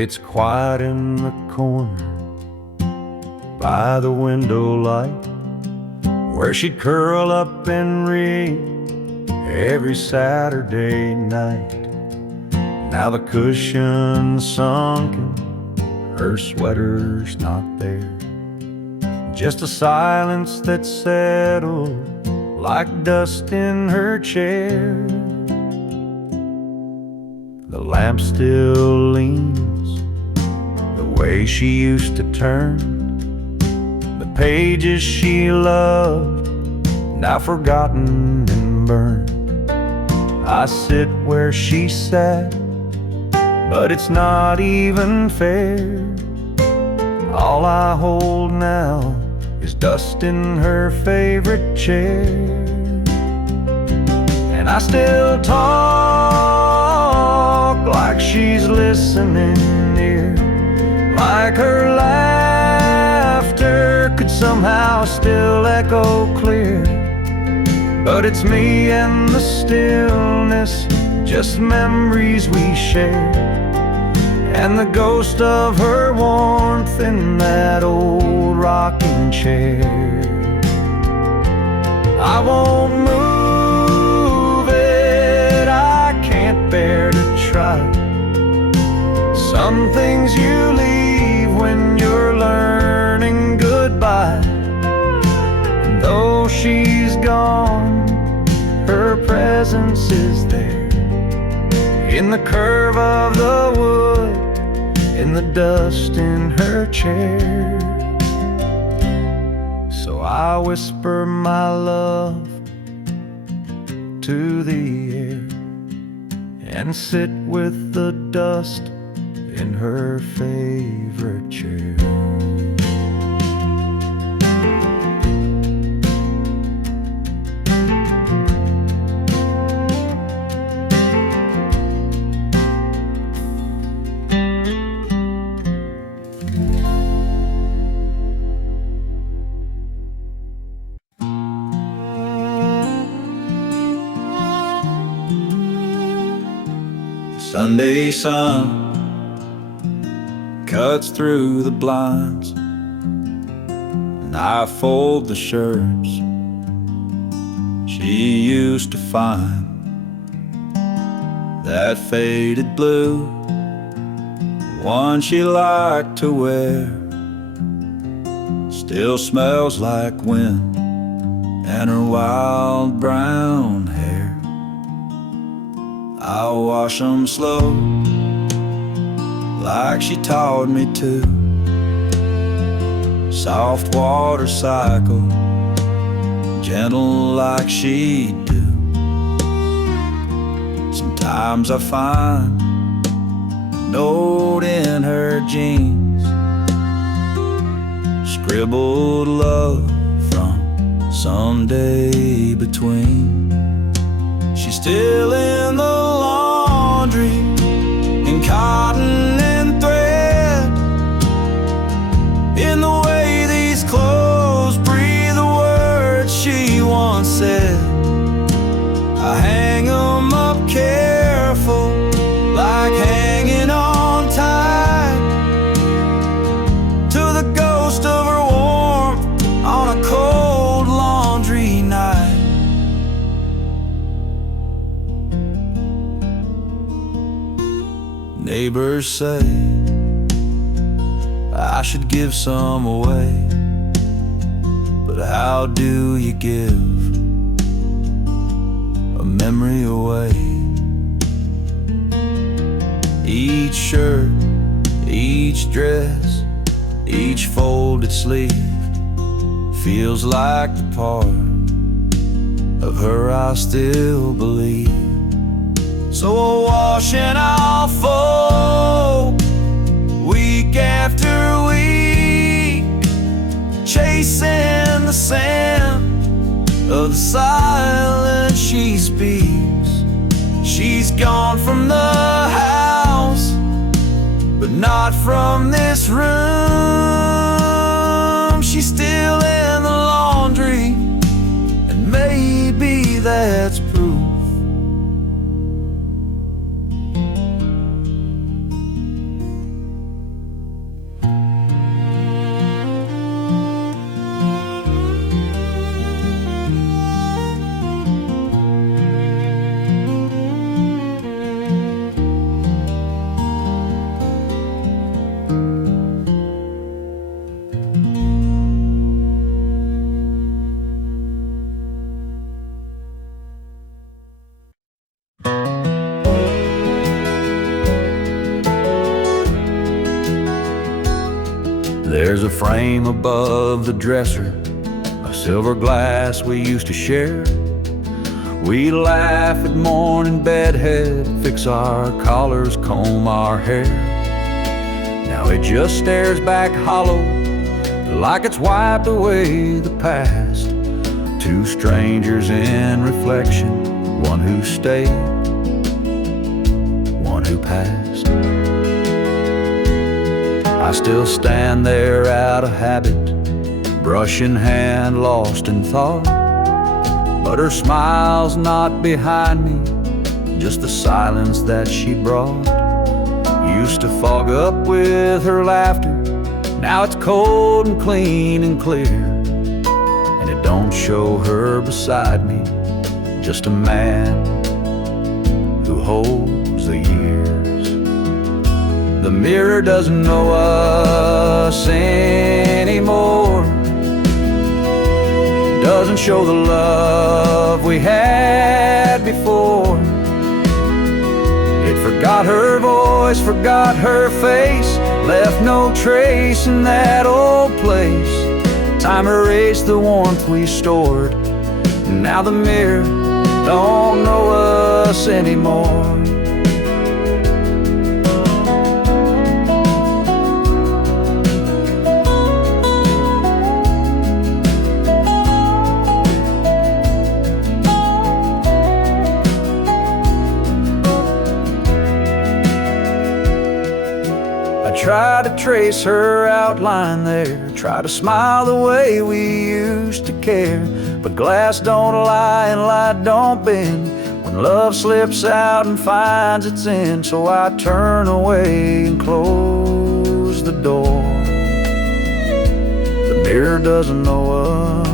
It's quiet in the corner by the window light, where she'd curl up and read every Saturday night. Now the cushion's sunken, her sweater's not there, just a silence that settled like dust in her chair. The lamp still leans the way she used to turn, the pages she loved, now forgotten and burned. I sit where she sat, but it's not even fair. All I hold now is dust in her favorite chair. And I still talk like she's listening near, like her laughter could somehow still echo clear. But it's me and the stillness, just memories we share, and the ghost of her warmth in that old rocking chair. I won't move it, I can't bear to try. Some things you leave when you're learning goodbye. And though she's gone, her presence is there, in the curve of the wood, in the dust in her chair. So I whisper my love to the air, and sit with the dust in her favorite chair. Sunday sun cuts through the blinds, and I fold the shirts she used to find. That faded blue, one she liked to wear, still smells like wind and her wild brown hair. I'll wash 'em slow, like she taught me to. Soft water cycle, gentle like she'd do. Sometimes I find a note in her jeans, scribbled love from someday between. She's still in the laundry, in cotton and thread, in the way these clothes breathe the words she once said. I hang 'em up careful, like hanging on tight to the ghost of her warmth on a cold laundry night. Neighbors say I should give some away, but how do you give a memory away? Each shirt, each dress, each folded sleeve feels like the part of her I still believe. So I'll wash and I'll fold, week after week, chasing the sand of the silence she speaks. She's gone from the house, but not from this room. She's still in the laundry, and maybe that's proof. There's a frame above the dresser, a silver glass we used to share. We laugh at morning bedhead, fix our collars, comb our hair. Now it just stares back hollow, like it's wiped away the past. Two strangers in reflection, one who stayed, one who passed. I still stand there out of habit, brush in hand, lost in thought. But her smile's not behind me, just the silence that she brought. Used to fog up with her laughter, now it's cold and clean and clear. And it don't show her beside me, just a man who holds the years. The mirror doesn't know us anymore, doesn't show the love we had before. It forgot her voice, forgot her face, left no trace in that old place. Time erased the warmth we stored, now the mirror don't know us anymore. Try to trace her outline there, try to smile the way we used to care. But glass don't lie and light don't bend when love slips out and finds its end. So I turn away and close the door. The mirror doesn't know us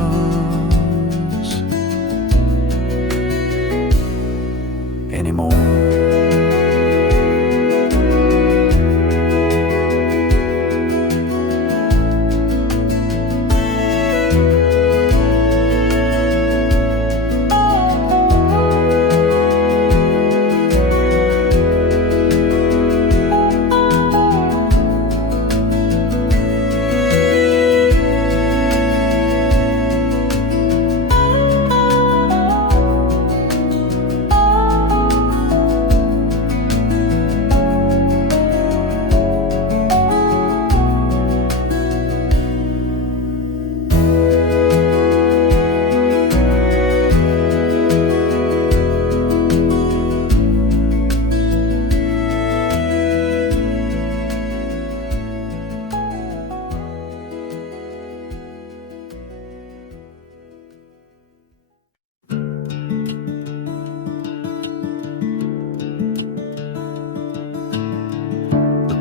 anymore.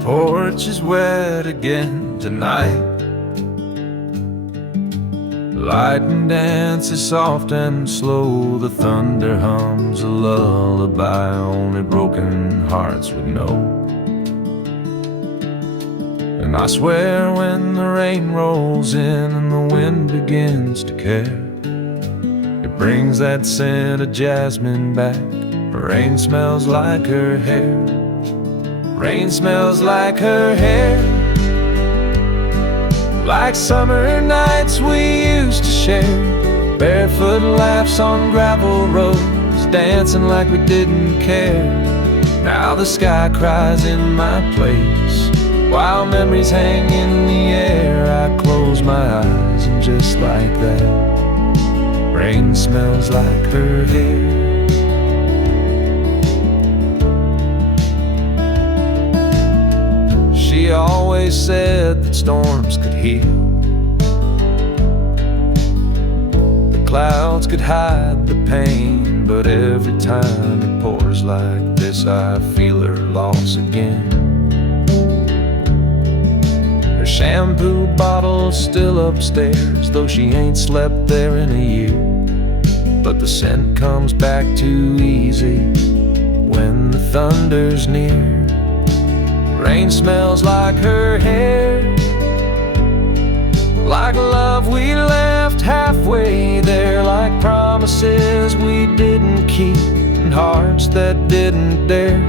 Porch is wet again tonight. Lightning dances soft and slow. The thunder hums a lullaby only broken hearts would know. And I swear when the rain rolls in and the wind begins to care, it brings that scent of jasmine back. Rain smells like her hair. Rain smells like her hair, like summer nights we used to share. Barefoot laughs on gravel roads, dancing like we didn't care. Now the sky cries in my place, while memories hang in the air. I close my eyes and just like that, rain smells like her hair. She always said that storms could heal, the clouds could hide the pain, but every time it pours like this I feel her loss again. Her shampoo bottle's still upstairs, though she ain't slept there in a year. But the scent comes back too easy when the thunder's near. Rain smells like her hair, like love we left halfway there, like promises we didn't keep and hearts that didn't dare.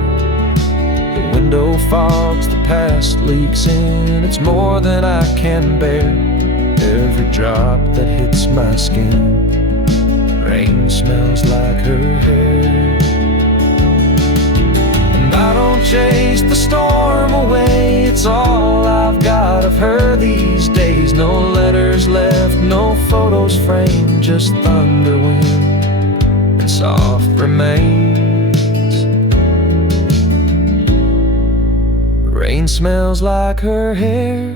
The window fogs the past leaks in. It's more than I can bear. Every drop that hits my skin, rain smells like her hair. And I don't chase the storm away, it's all I've got of her these days. No letters left, no photos framed, just thunder, wind, and soft remains. Rain smells like her hair,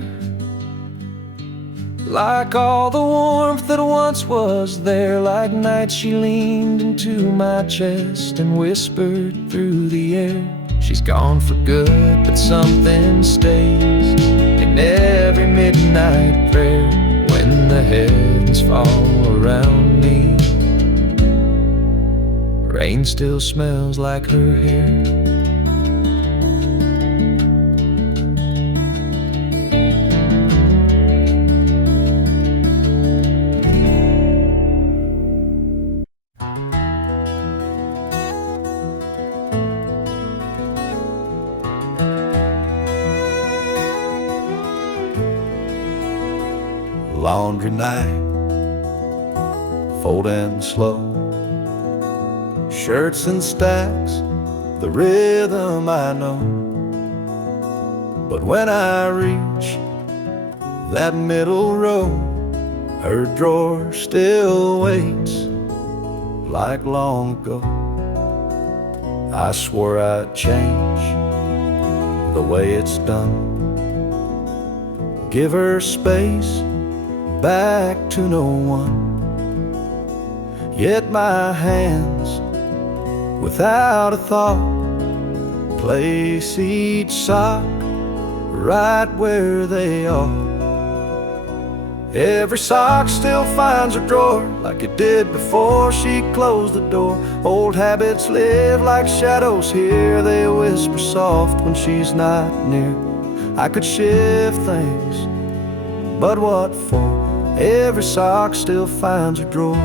like all the warmth that once was there. Like nights she leaned into my chest and whispered through the air. She's gone for good, but something stays in every midnight prayer. When the heavens fall around me, rain still smells like her hair. Laundry night, folding slow, shirts in stacks, the rhythm I know. But when I reach that middle row, her drawer still waits like long ago. I swore I'd change the way it's done, give her space back to no one. Yet my hands, without a thought, place each sock right where they are. Every sock still finds a drawer like it did before she closed the door. Old habits live like shadows here, they whisper soft when she's not near. I could shift things, but what for? Every sock still finds a drawer.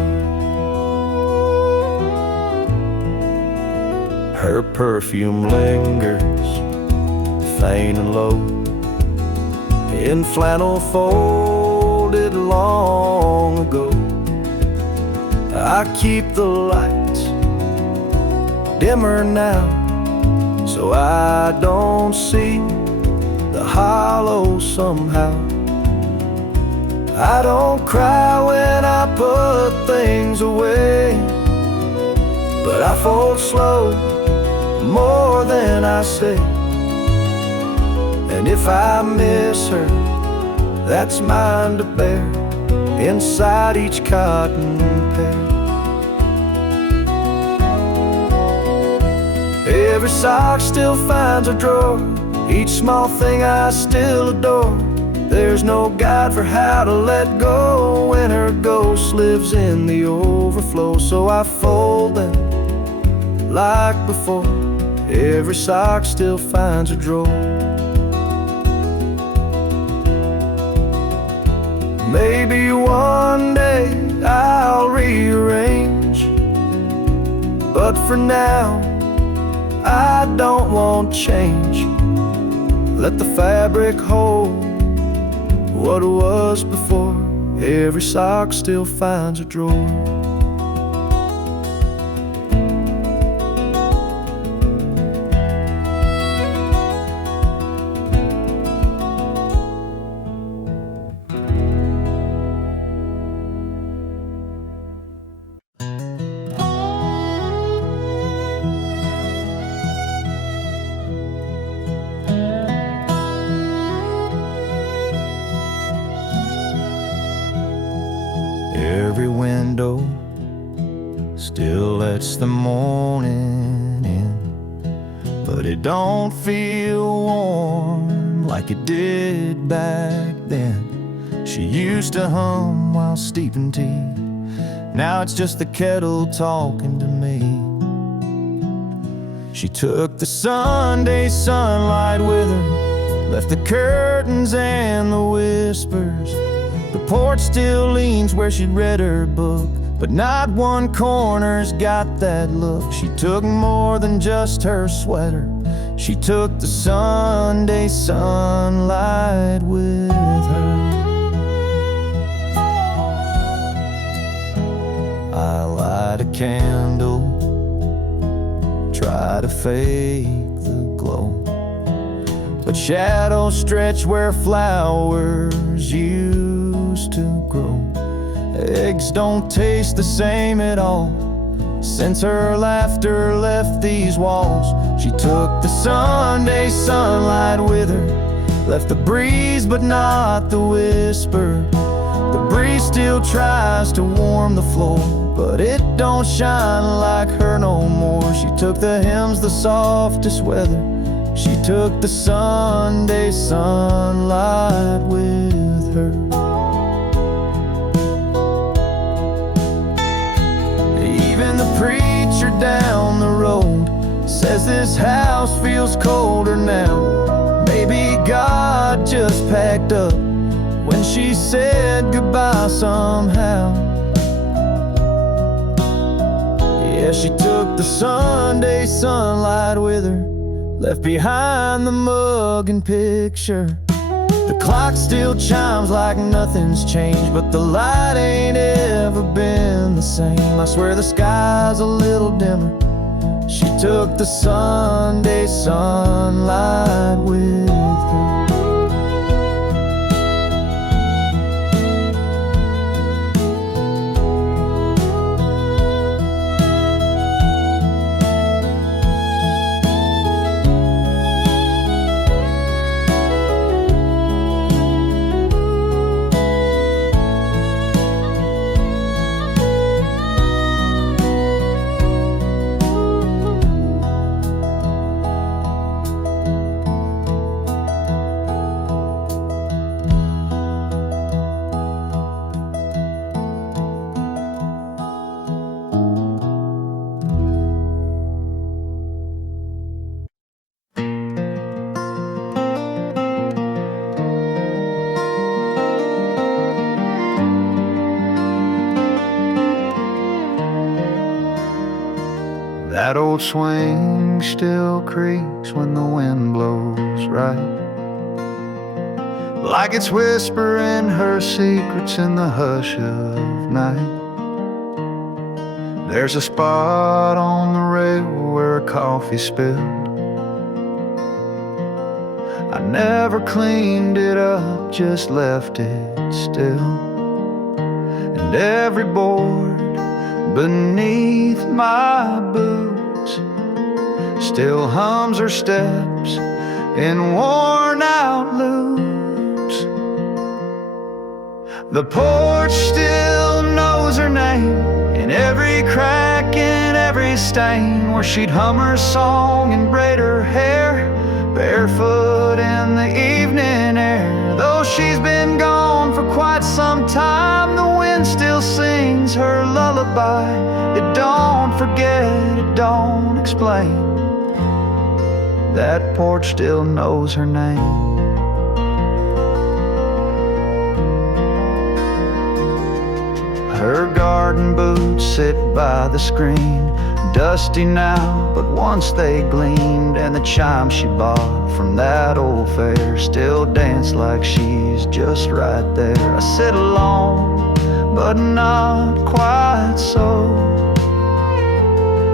Her perfume lingers, faint and low, in flannel folded long ago. I keep the lights dimmer now, so I don't see the hollow somehow. I don't cry when I put things away, but I fold slow, more than I say. And if I miss her, that's mine to bear, inside each cotton pair. Every sock still finds a drawer, each small thing I still adore. There's no guide for how to let go when her ghost lives in the overflow. So I fold them like before, every sock still finds a drawer. Maybe one day I'll rearrange, but for now I don't want change. Let the fabric hold what was before, every sock still finds a drawer. Every window still lets the morning in, but it don't feel warm like it did back then. She used to hum while steeping tea, now it's just the kettle talking to me. She took the Sunday sunlight with her, left the curtains and the whispers. The porch still leans where she'd read her book, but not one corner's got that look. She took more than just her sweater, She took the Sunday sunlight with her. I light a candle, try to fake the glow, but shadows stretch where flowers used to grow. Eggs don't taste the same at all since her laughter left these walls. She took the Sunday sunlight with her, left the breeze but not the whisper. The breeze still tries to warm the floor, but it don't shine like her no more. She took the hymns, the softest weather. She took the Sunday sunlight with her. Even the preacher down the road says this house feels colder now. Maybe God just packed up when she said goodbye somehow. Yeah, she took the Sunday sunlight with her, left behind the mug and picture. The clock still chimes like nothing's changed, but the light ain't ever been the same. I swear the sky's a little dimmer. She took the Sunday sunlight with her. That old swing still creaks when the wind blows right, like it's whispering her secrets in the hush of night. There's a spot on the rail where a coffee spilled. I never cleaned it up, just left it still. And every board beneath my boots still hums her steps in worn out loops. The porch still knows her name, in every crack, in every stain, where she'd hum her song and braid her hair, barefoot in the evening air. Though she's been gone for quite some time, the wind still sings her lullaby. It don't forget, it don't explain. That porch still knows her name. Her garden boots sit by the screen, dusty now, but once they gleamed. And the chime she bought from that old fair still dance like she's just right there. I sit alone, but not quite so,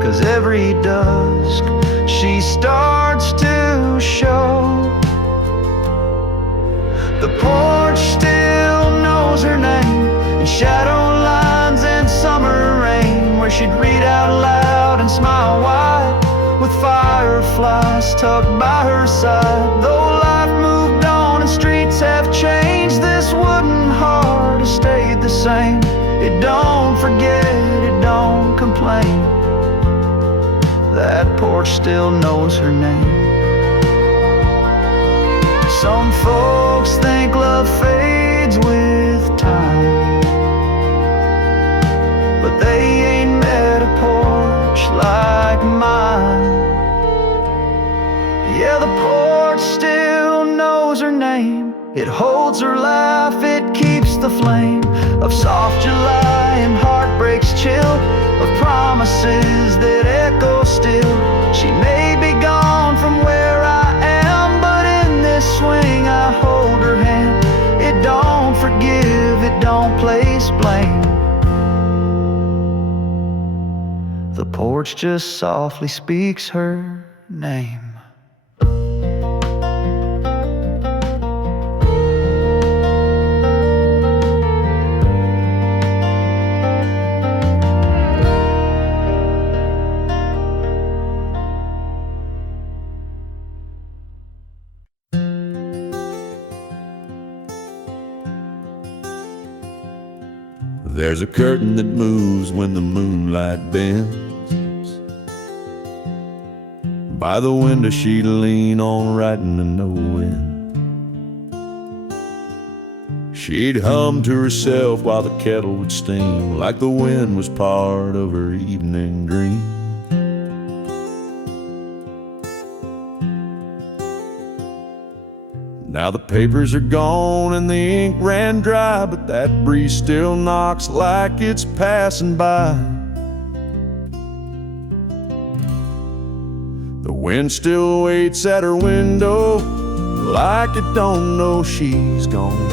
'cause every dusk she starts to show. The porch still knows her name, in shadow lines and summer rain, where she'd read out loud and smile wide, with fireflies tucked by her side. Though life moved on and streets have changed, this wooden heart has stayed the same. It don't forget, it don't complain. That porch still knows her name. Some folks think love fades with time, but they ain't met a porch like mine. Yeah, the porch still knows her name. It holds her life, it keeps the flame of soft July and heartbreak's chill, of promises that echo still. She may be gone from where it don't place blame. The porch just softly speaks her name. There's a curtain that moves when the moonlight bends. By the window she'd lean on writing to no end. She'd hum to herself while the kettle would steam, like the wind was part of her evening dream. Now the papers are gone and the ink ran dry, but that breeze still knocks like it's passing by. The wind still waits at her window, like it don't know she's gone.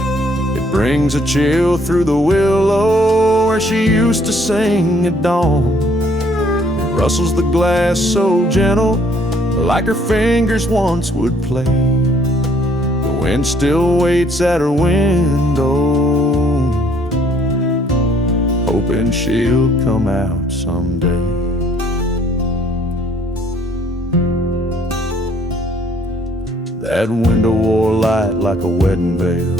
It brings a chill through the willow where she used to sing at dawn. It rustles the glass so gentle, like her fingers once would play. The wind still waits at her window, hoping she'll come out someday. That window wore light like a wedding veil.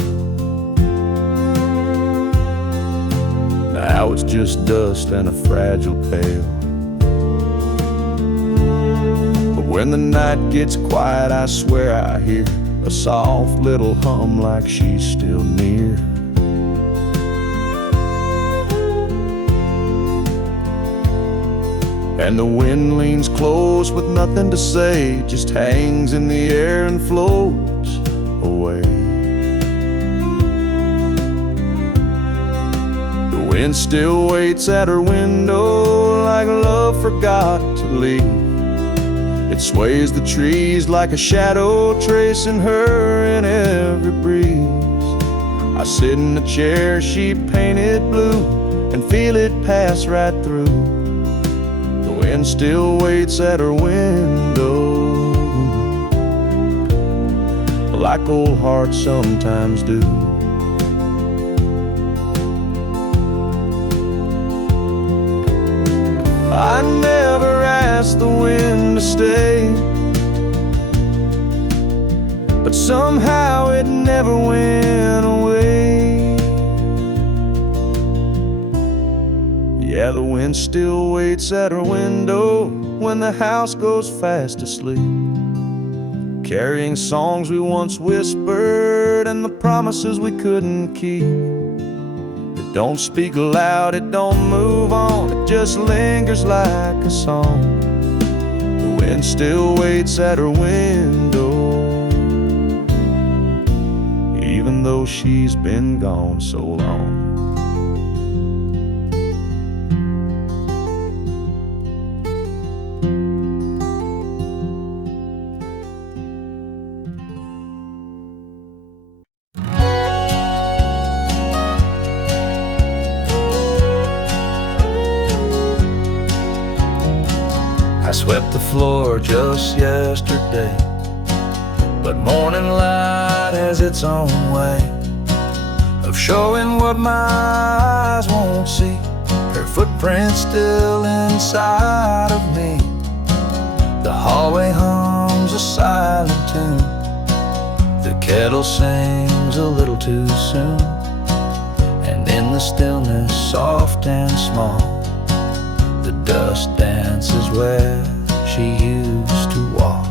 Now it's just dust and a fragile pail. But when the night gets quiet, I swear I hear a soft little hum like she's still near. And the wind leans close with nothing to say, just hangs in the air and floats away. The wind still waits at her window like love forgot to leave. It sways the trees like a shadow, tracing her in every breeze. I sit in the chair she painted blue and feel it pass right through. The wind still waits at her window, like old hearts sometimes do. I never asked the wind to stay, but somehow it never went away. Yeah, the wind still waits at her window when the house goes fast asleep, carrying songs we once whispered and the promises we couldn't keep. It don't speak loud, it don't move on, it just lingers like a song. The wind still waits at her window, even though she's been gone so long. I swept the floor just yesterday, but morning light has its own way of showing what my eyes won't see. Her footprint's still inside of me. The hallway hums a silent tune. The kettle sings a little too soon. And in the stillness, soft and small, the dust dances where she used to walk.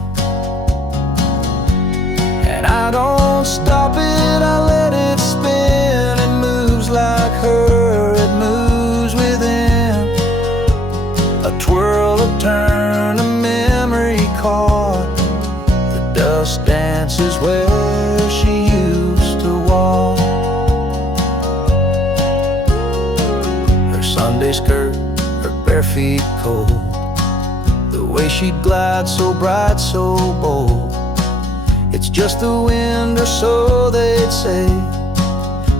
And I don't stop it, I let it spin. It moves like her, it moves within. A twirl, a turn, a memory caught. The dust dances where she used to walk. Her Sunday skirt, her bare feet cold, the way she'd glide so bright, so bold. It's just the wind, or so they'd say,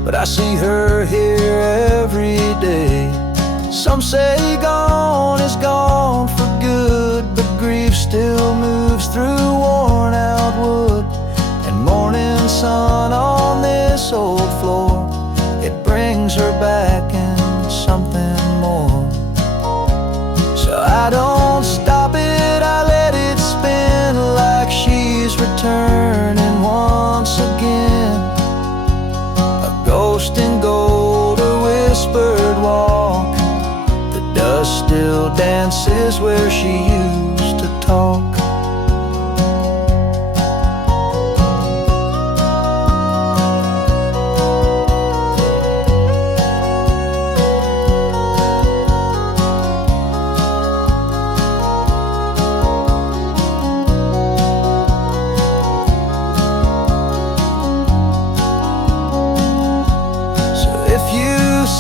but I see her here every day. Some say gone is gone for good, but grief still moves through worn out wood. And morning sun on this old floor, it brings her back and something more. So I don't stop it, I let it spin like she's returning once again. A ghost in gold, a whispered walk, the dust still dances where she used to talk.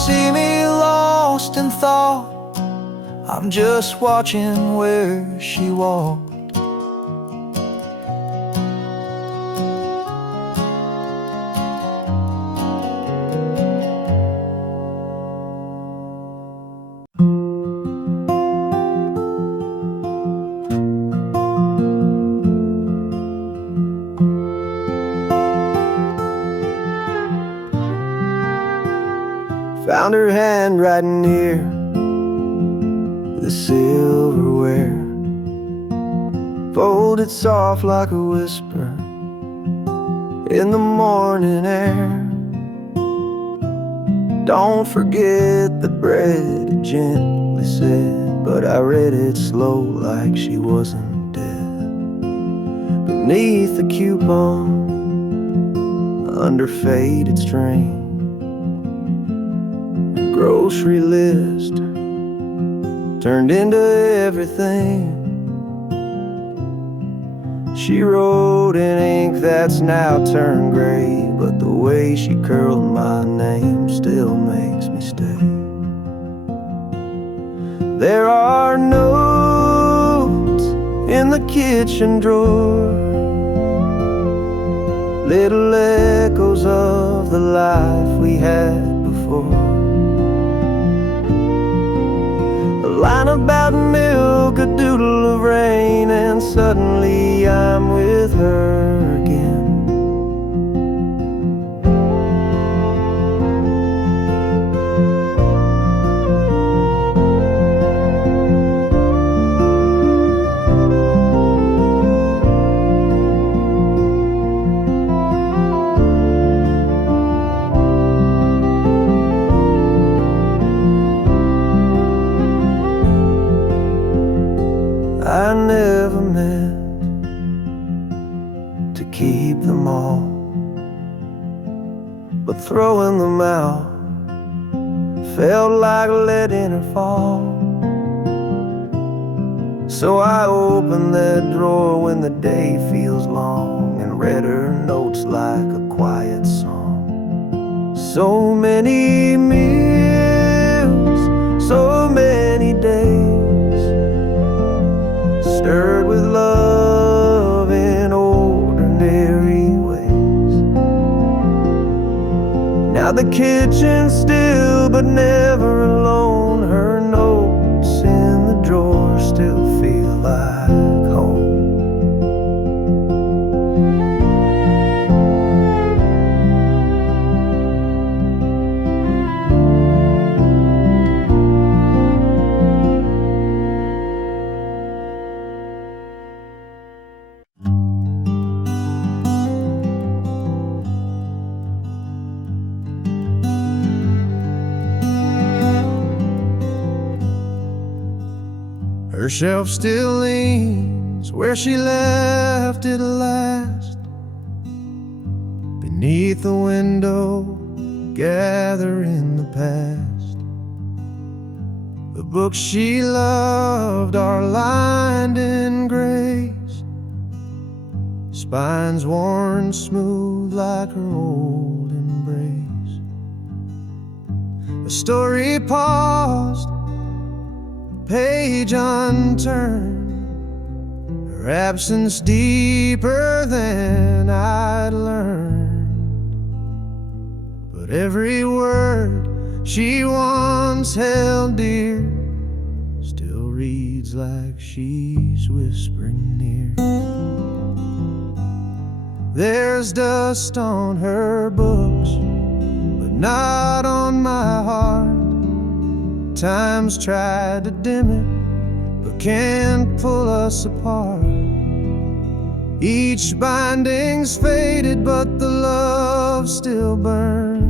See me lost in thought, I'm just watching where she walked. Found her handwriting near the silverware, folded soft like a whisper in the morning air. Don't forget the bread, it gently said, but I read it slow like she wasn't dead. Beneath the coupon, under faded string, grocery list turned into everything. She wrote in ink that's now turned gray, but the way she curled my name still makes me stay. There are notes in the kitchen drawer, little echoes of the life we had before. A line about milk, a doodle of rain, and suddenly I'm with her again. I never meant to keep them all, but throwing them out felt like letting her fall. So I opened that drawer when the day feels long and read her notes like a quiet song. So many meals, so many days, stirred with love in ordinary ways. Now the kitchen's still but never alone. Her notes in the drawer still feel like home. Her shelf still leans where she left it last, beneath the window, gathering the past. The books she loved are lined in grace, spines worn smooth like her old embrace. A story paused, page unturned, her absence deeper than I'd learned. But but every word she once held dear still reads like she's whispering near. There's dust on her books, but not on my heart. Time's tried to dim it, but can't pull us apart. Each binding's faded, but the love still burns.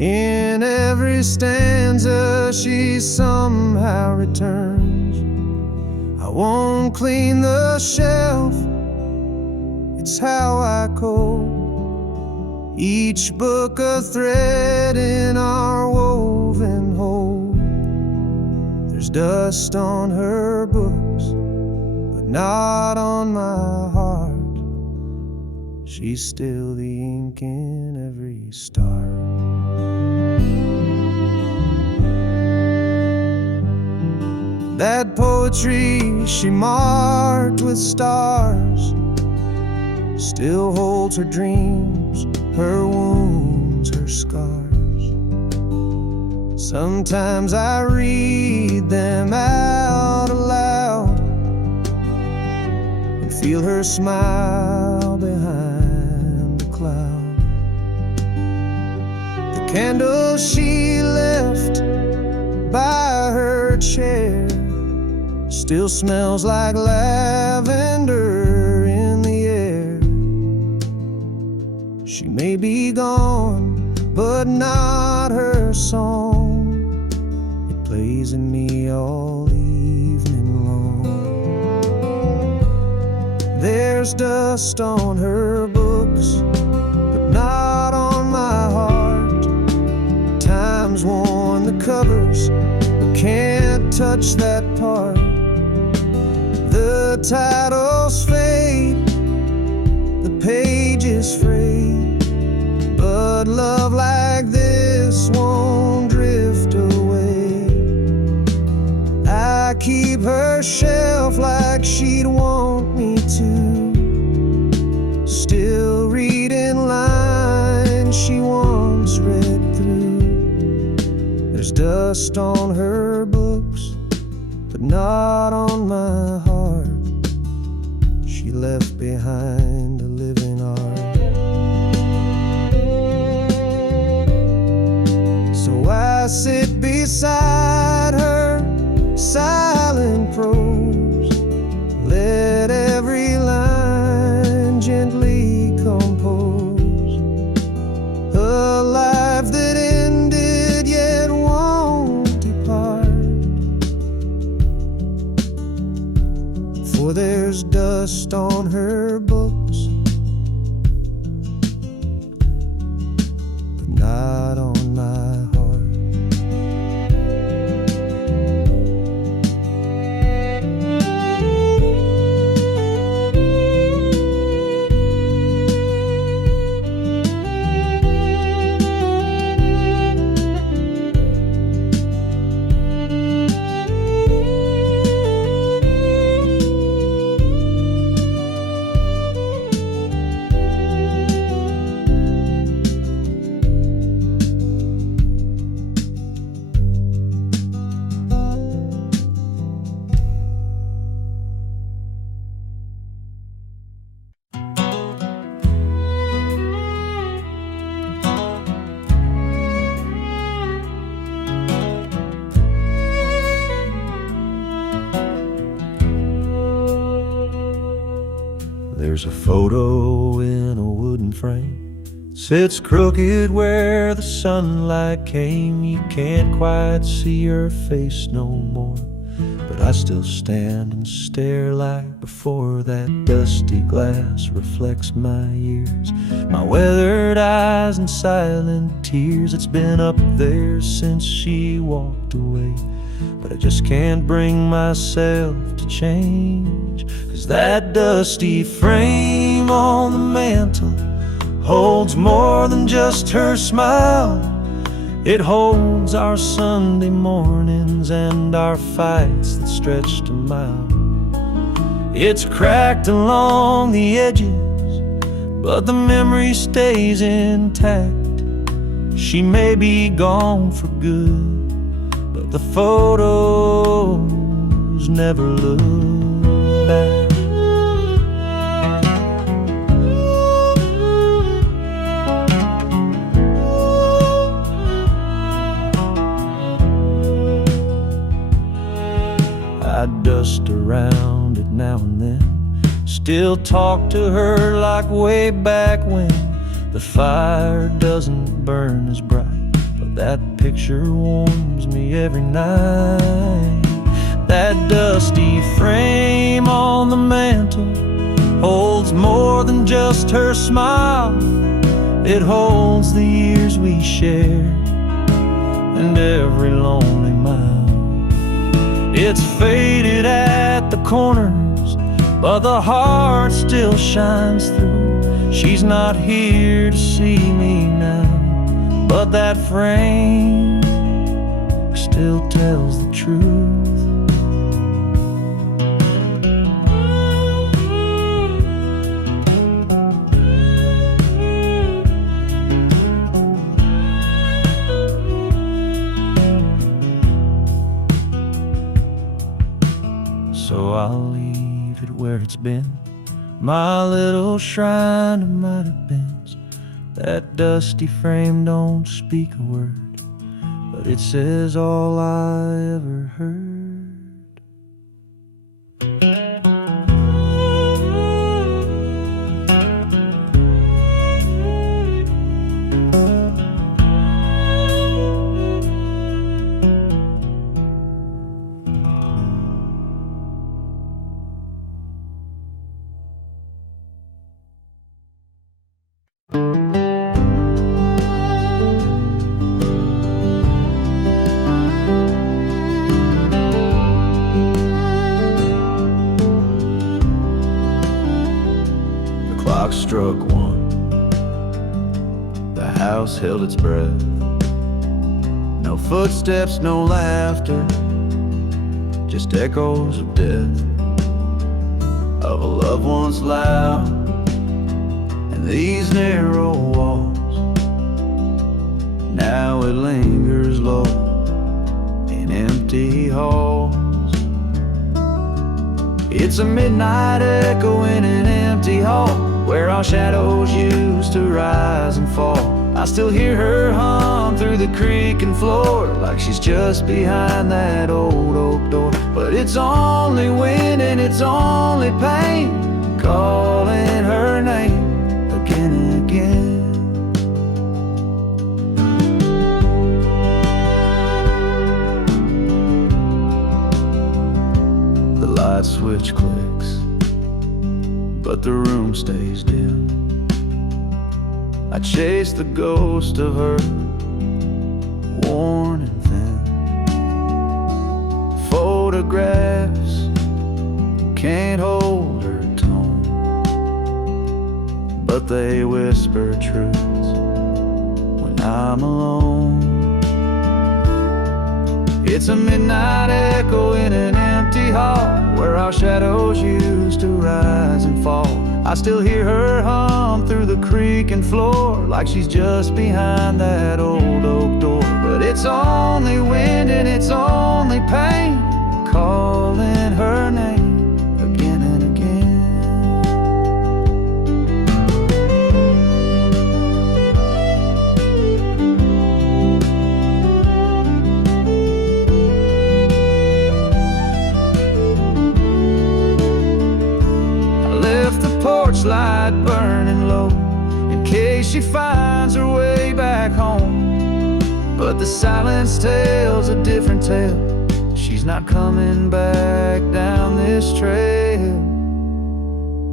In every stanza she somehow returns. I won't clean the shelf, it's how I code. Each book a thread in our woven whole. There's dust on her books, but not on my heart. She's still the ink in every star. That poetry she marked with stars still holds her dreams, her wounds, her scars. Sometimes I read them out aloud and feel her smile behind the cloud. The candle she left by her chair still smells like lavender in the air. She may be gone, but not her song. It plays in me all evening long. There's dust on her books, but not on my heart. Time's worn the covers, but can't touch that part. The titles fade, the pages fray, but love like this won't drift away. I keep her shelf like she'd want me to, still reading lines she once read through. There's dust on her books, but not on my heart. She left behind a living art. So I sit beside her, silent prose, let every line gently compose. A life that ended yet won't depart. For there's dust on her books, but not on my heart. There's a photo in a wooden frame, sits crooked where the sunlight came. You can't quite see her face no more, but I still stand and stare like before. That dusty glass reflects my years, my weathered eyes and silent tears. It's been up there since she walked away, but I just can't bring myself to change. 'Cause that dusty frame on the mantle holds more than just her smile. It holds our Sunday mornings and our fights that stretched a mile. It's cracked along the edges, but the memory stays intact. She may be gone for good, but the photos never look back. I dust around it now and then, still talk to her like way back when. The fire doesn't burn as bright, but that picture warms me every night. That dusty frame on the mantle holds more than just her smile. It holds the years we shared and every lonely mile. It's faded at the corners, but the heart still shines through. She's not here to see me now, but that frame still tells the truth. So I'll leave it where it's been, my little shrine of might have beens. That dusty frame don't speak a word, but it says all I ever heard. Clock struck 1. The house held its breath. No footsteps, no laughter, just echoes of death, of a love once loud and these narrow walls. Now it lingers low in empty halls. It's a midnight echo in an empty hall, where our shadows used to rise and fall. I still hear her hum through the creaking floor, like she's just behind that old oak door. But it's only wind and it's only pain, calling her name again and again. The light switch clicks, but the room stays dim. I chase the ghost of her, worn and thin. Photographs can't hold her tone, but they whisper truths when I'm alone. It's a midnight echo in an empty hall, where our shadows used to rise and fall. I still hear her hum through the creaking floor, like she's just behind that old oak door. But it's only wind and it's only pain, calling her name again and again. Porch light burning low, in case she finds her way back home. But the silence tells a different tale. She's not coming back down this trail.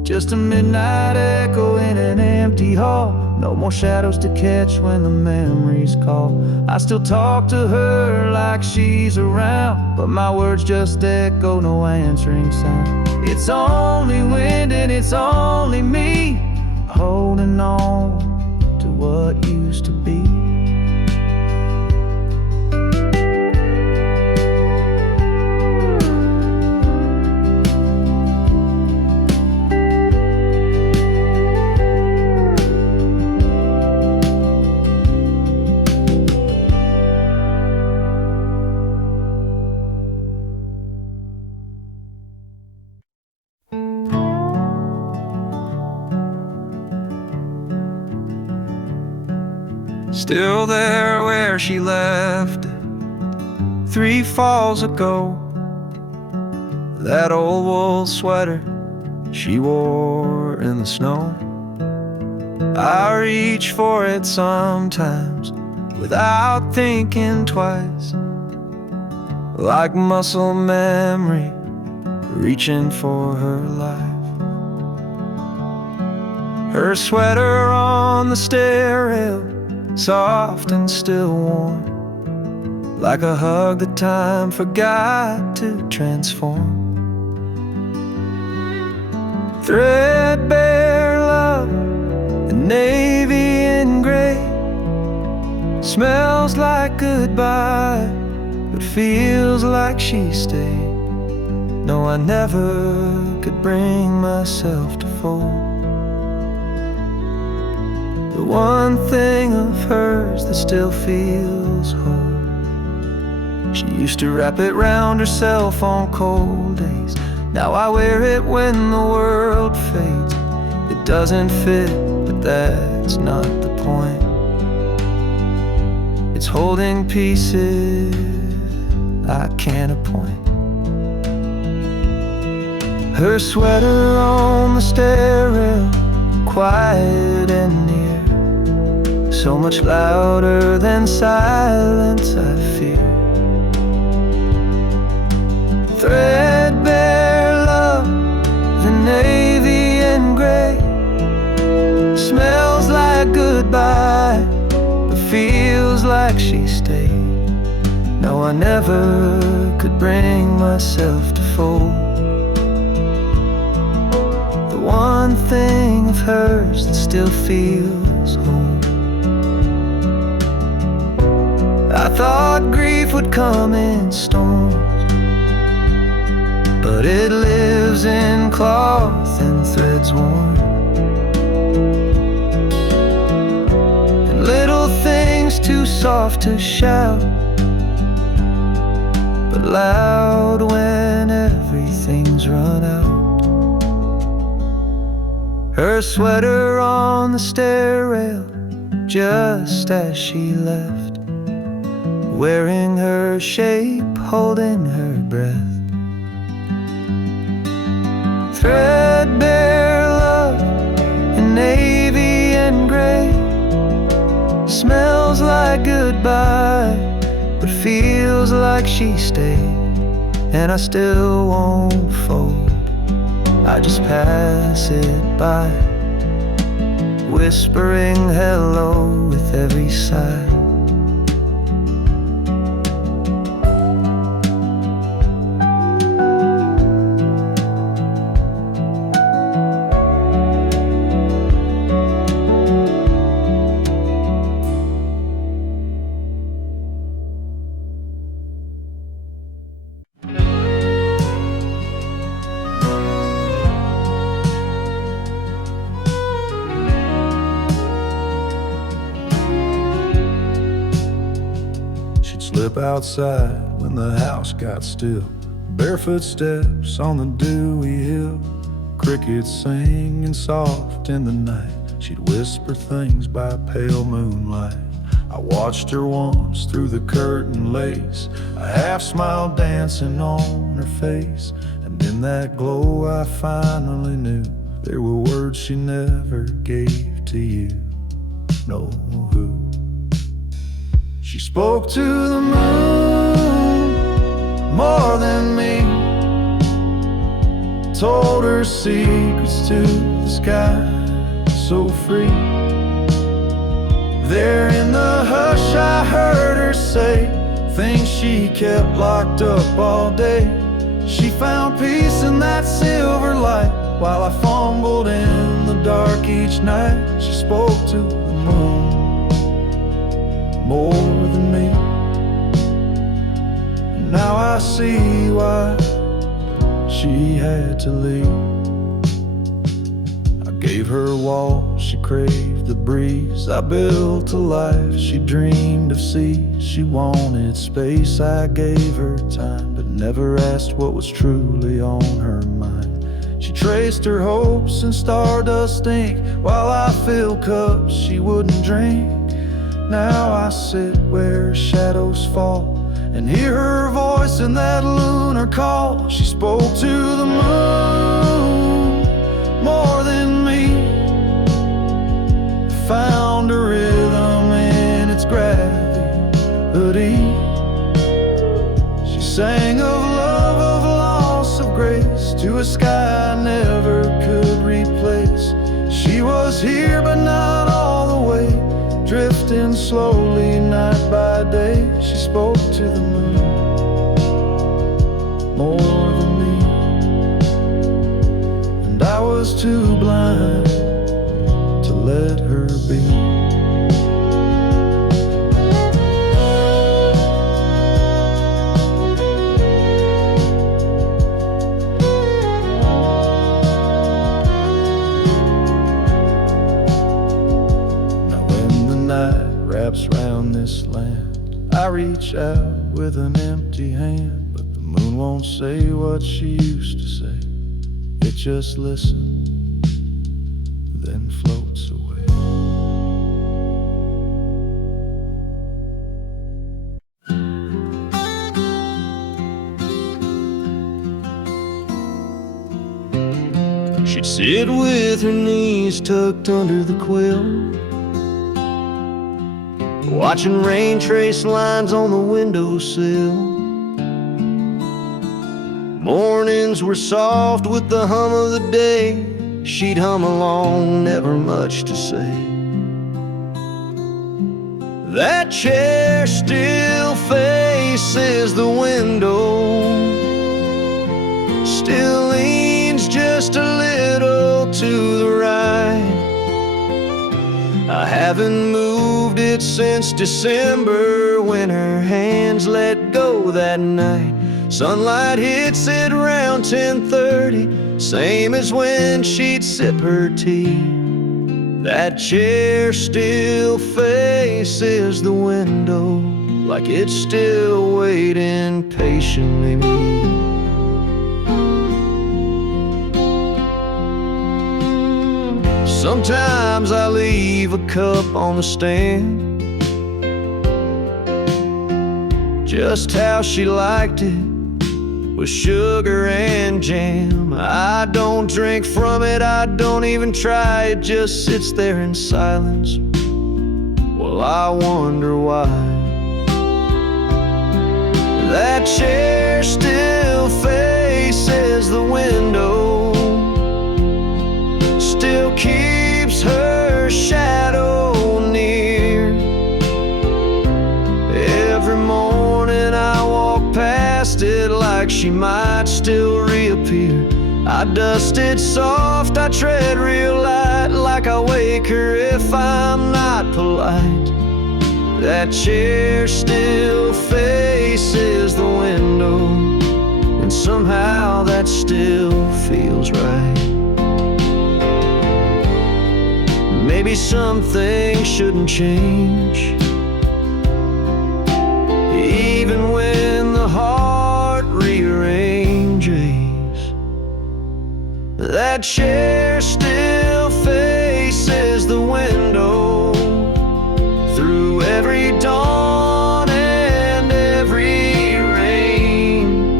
Just a midnight echo in an empty hall, no more shadows to catch when the memories call. I still talk to her like she's around, but my words just echo, no answering sound. It's only wind and it's only me, holding on to what used to be. still there where she left it 3 falls ago. That old wool sweater she wore in the snow, I reach for it sometimes without thinking twice, like muscle memory reaching for her life. Her sweater on the stair rail, soft and still warm, like a hug that time forgot to transform. Threadbare love, and navy and gray, smells like goodbye, but feels like she stayed. No, I never could bring myself to fold the one thing of hers that still feels whole. She used to wrap it round herself on cold days. Now I wear it when the world fades. It doesn't fit, but that's not the point. It's holding pieces I can't appoint. Her sweater on the stair rail, quiet and near, so much louder than silence I fear. Threadbare love, the navy and gray, smells like goodbye, but feels like she stayed. No, I never could bring myself to fold the one thing of hers that still feels whole. I thought grief would come in storms, but it lives in cloth and threads worn, and little things too soft to shout, but loud when everything's run out. Her sweater on the stair rail, just as she left, wearing her shape, holding her breath. Threadbare love, in navy and gray, smells like goodbye, but feels like she stayed. And I still won't fold, I just pass it by, whispering hello with every sigh. Slip outside when the house got still, barefoot steps on the dewy hill, crickets singing soft in the night. She'd whisper things by pale moonlight. I watched her once through the curtain lace, a half smile dancing on her face, and in that glow I finally knew there were words she never gave to you. No, who? She spoke to the moon more than me, told her secrets to the sky, so free. There in the hush I heard her say things she kept locked up all day. She found peace in that silver light while I fumbled in the dark each night. She spoke to the moon more than me. And now I see why she had to leave. I gave her walls, she craved the breeze. I built a life she dreamed of seas. She wanted space, I gave her time, but never asked what was truly on her mind. She traced her hopes in stardust ink while I filled cups she wouldn't drink. Now I sit where shadows fall and hear her voice in that lunar call. She spoke to the moon more than me, found a rhythm in its gravity. She sang of love, of loss, of grace, to a sky I never could replace. She was here but not all the way, drifting slowly night by day. She spoke to the moon more than me, and I was too blind to let her be. Wraps round this land, I reach out with an empty hand, but the moon won't say what she used to say. It just listens, then floats away. She'd sit with her knees tucked under the quilt, watching rain trace lines on the windowsill. Mornings were soft with the hum of the day. She'd hum along, never much to say. That chair still faces the window, still leans just a little to the right. I haven't moved it since December, when her hands let go that night. Sunlight hits it around 10:30, same as when she'd sip her tea. That chair still faces the window, like it's still waiting patiently. Sometimes I leave a cup on the stand, just how she liked it, with sugar and jam. I don't drink from it, I don't even try, it just sits there in silence. Well, I wonder why. That chair still faces the window, still keeps her shadow near. Every morning I walk past it like she might still reappear. I dust it soft, I tread real light, like I wake her if I'm not polite. That chair still faces the window, and somehow that still feels right. Maybe some things shouldn't change, even when the heart rearranges. That chair still faces the window, through every dawn and every rain.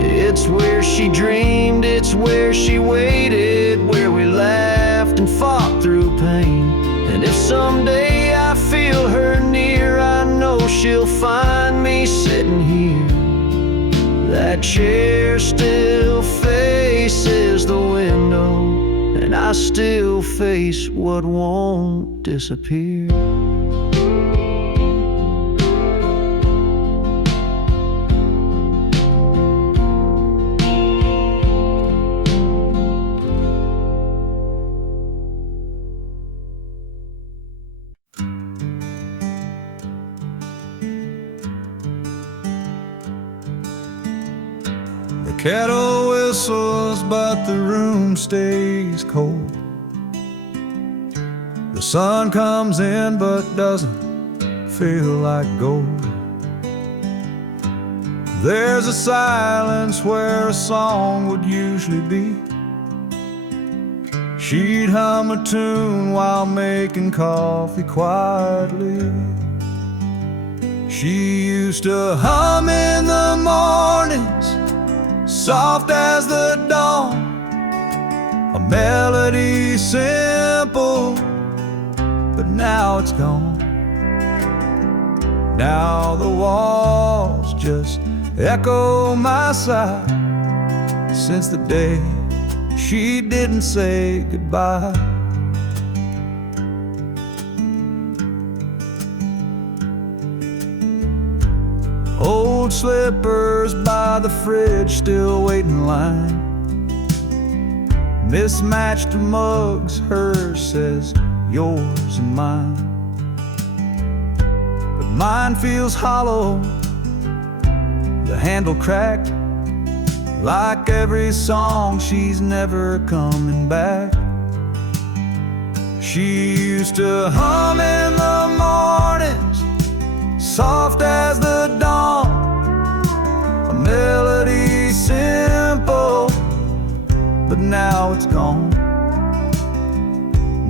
It's where she dreamed, it's where she waited, where we laughed and fought through pain. And if someday I feel her near, I know she'll find me sitting here. That chair still faces the window, and I still face what won't disappear. The kettle whistles, but the room stays cold. The sun comes in, but doesn't feel like gold. There's a silence where a song would usually be. She'd hum a tune while making coffee quietly. She used to hum in the mornings, soft as the dawn, a melody simple, but now it's gone. Now the walls just echo my sigh, since the day she didn't say goodbye. Old slippers by the fridge, still wait in line. Mismatched mugs, hers says yours and mine. But mine feels hollow, the handle cracked, like every song she's never coming back. She used to hum in the mornings, soft as the dawn, a melody simple, but now it's gone.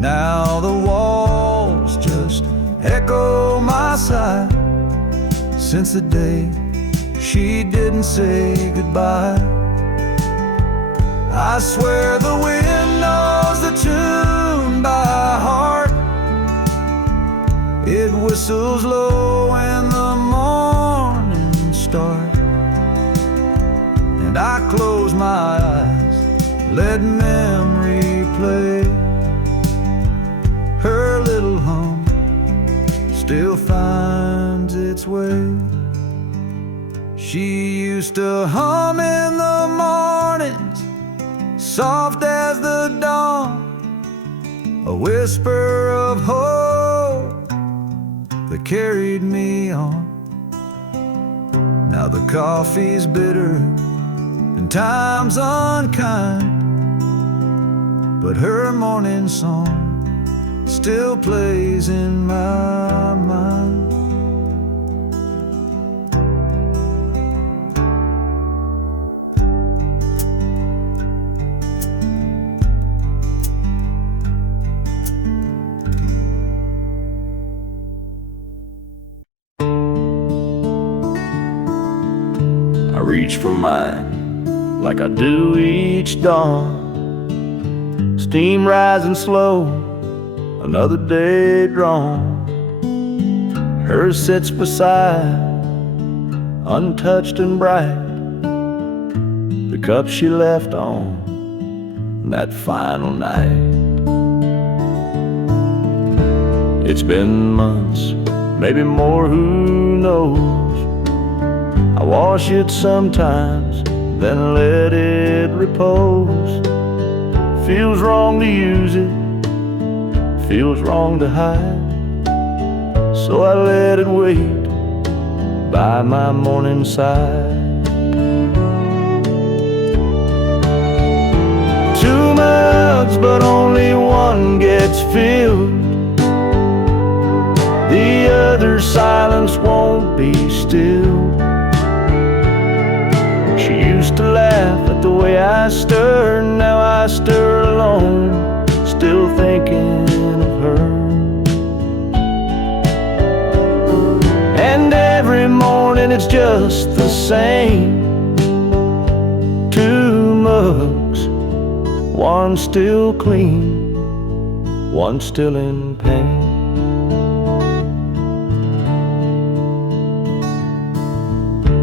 Now the walls just echo my sigh, since the day she didn't say goodbye. I swear the wind knows the tune by heart. It whistles low when the morning starts, and I close my eyes, let memory play. Her little hum still finds its way. She used to hum in the mornings, soft as the dawn, a whisper of hope that carried me on. Now the coffee's bitter and time's unkind, but her morning song still plays in my mind. I reach for mine like I do each dawn. Steam rising slow, another day drawn. Hers sits beside, untouched and bright, the cup she left on that final night. It's been months, maybe more, who knows. I wash it sometimes, then let it repose. Feels wrong to use it, feels wrong to hide, so I let it wait by my morning side. Two mugs, but only one gets filled. The other silence won't be still. She used to laugh at the way I stir, now I stir alone, still thinking of her. And every morning it's just the same. Two mugs, one still clean, one still in pain.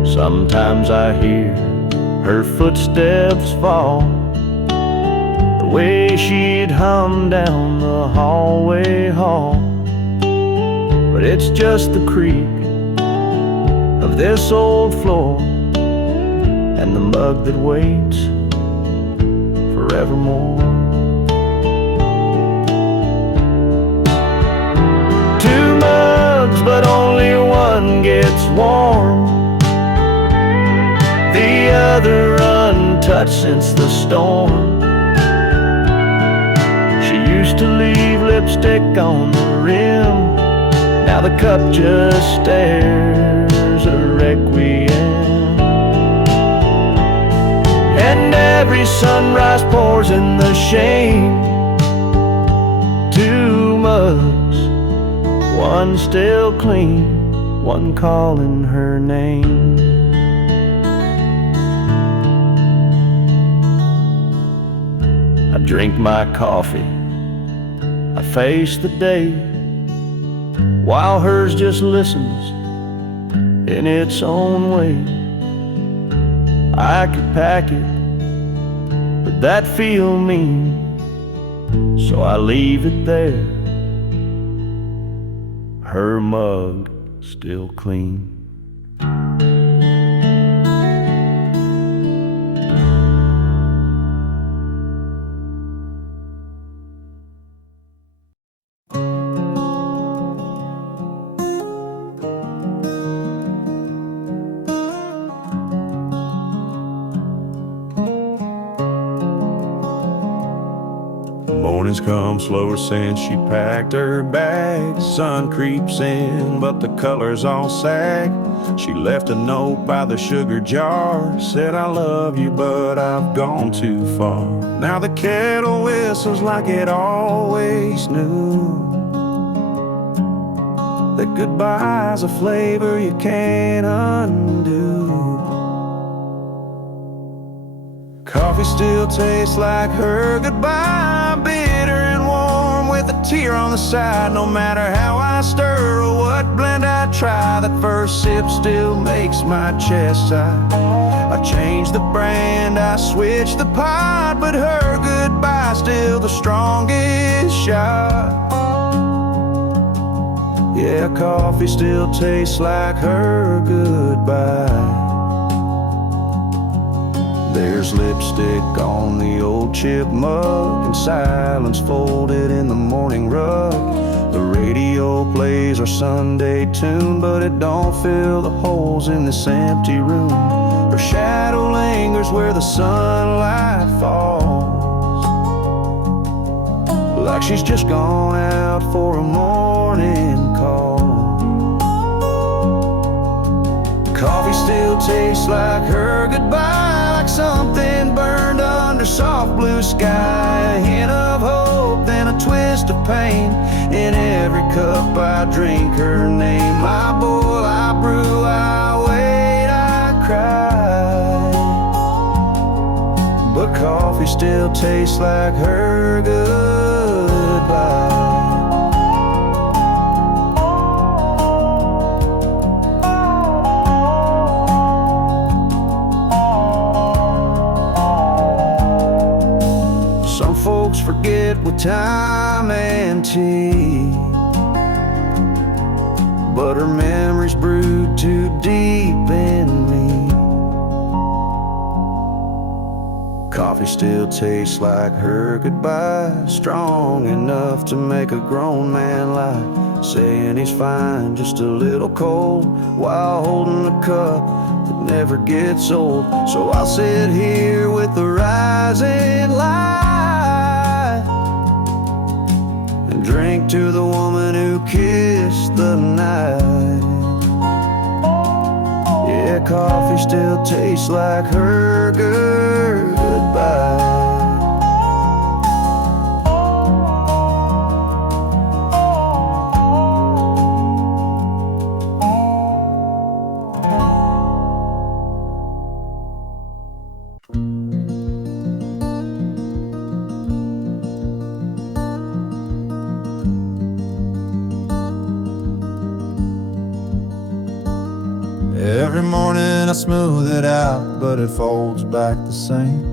Sometimes I hear her footsteps fall, the way she'd hum down the hallway hall. But it's just the creak of this old floor and the mug that waits forevermore. Two mugs, but only one gets warm, the other untouched since the storm. She used to leave lipstick on the rim, now the cup just stares a requiem. And every sunrise pours in the shame one still clean, one calling her name. I drink my coffee, I face the day, while hers just listens in its own way. I could pack it, but that'd feel mean, so I leave it there, her mug still clean. Mornings come slower since she packed her bags. Sun creeps in, but the colors all sag. She left a note by the sugar jar, said I love you, but I've gone too far. Now the kettle whistles like it always knew, that goodbye's a flavor you can't undo. Coffee still tastes like her goodbye, bitter and warm with a tear on the side. No matter how I stir or what blend I try, that first sip still makes my chest sigh. I changed the brand, I switched the pot, but her goodbye still the strongest shot. Yeah, coffee still tastes like her goodbye. There's lipstick on the old chip mug, and silence folded in the morning rug. The radio plays our Sunday tune, but it don't fill the holes in this empty room. Her shadow lingers where the sunlight falls, like she's just gone out for a morning call. Coffee still tastes like her goodbye, like something burned under soft blue sky. A hint of hope, then a twist of pain. In every cup I drink her name. I boil, I brew, I wait, I cry, but coffee still tastes like her goodbye. Folks forget with time and tea, but her memories brewed too deep in me. Coffee still tastes like her goodbye, strong enough to make a grown man lie, saying he's fine, just a little cold, while holding a cup that never gets old. So I'll sit here with the rising light, drink to the woman who kissed the night. Yeah, coffee still tastes like her goodbye. Every morning I smooth it out, but it folds back the same,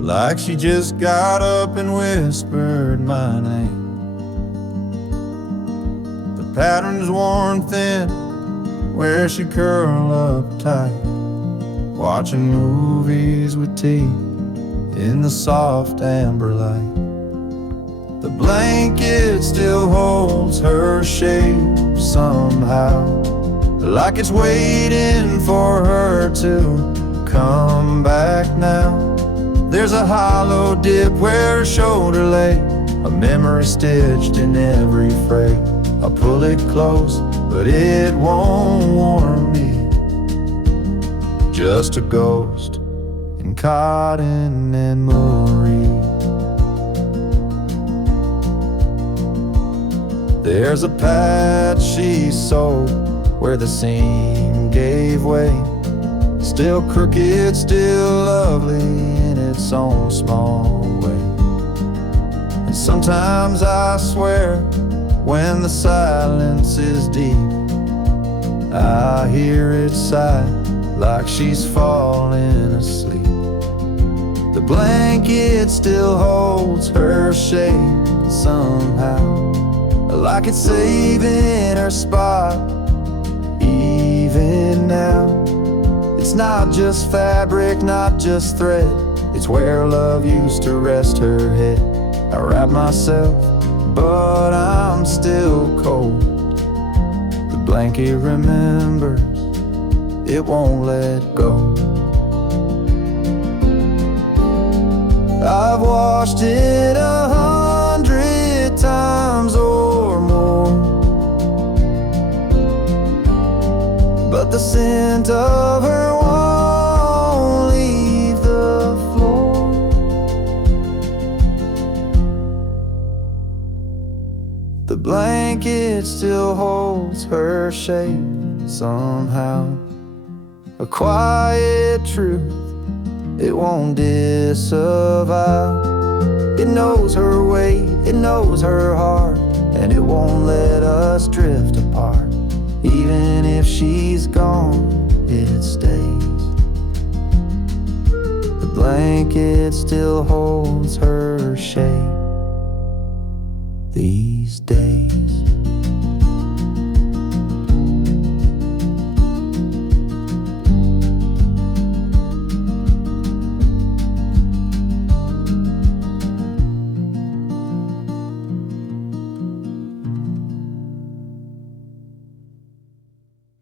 like she just got up and whispered my name. The pattern's worn thin where she curled up tight, watching movies with tea in the soft amber light. The blanket still holds her shape somehow, like it's waiting for her to come back now. There's a hollow dip where her shoulder lay, a memory stitched in every fray. I pull it close, but it won't warm me, just a ghost in cotton and Marie. There's a patch she sewed where the seam gave way. Still crooked, still lovely in its own small way. And sometimes I swear, when the silence is deep, I hear it sigh like she's falling asleep. The blanket still holds her shape somehow, like it's saving her spot even now. It's not just fabric, not just thread, it's where love used to rest her head. I wrap myself, but I'm still cold. The blanket remembers, it won't let go. I've washed it 100 times or more, but the scent of her won't leave the floor. The blanket still holds her shape somehow, a quiet truth it won't disavow. It knows her weight, it knows her heart, and it won't let us drift apart. Even if she's gone, it stays. The blanket still holds her shape these days.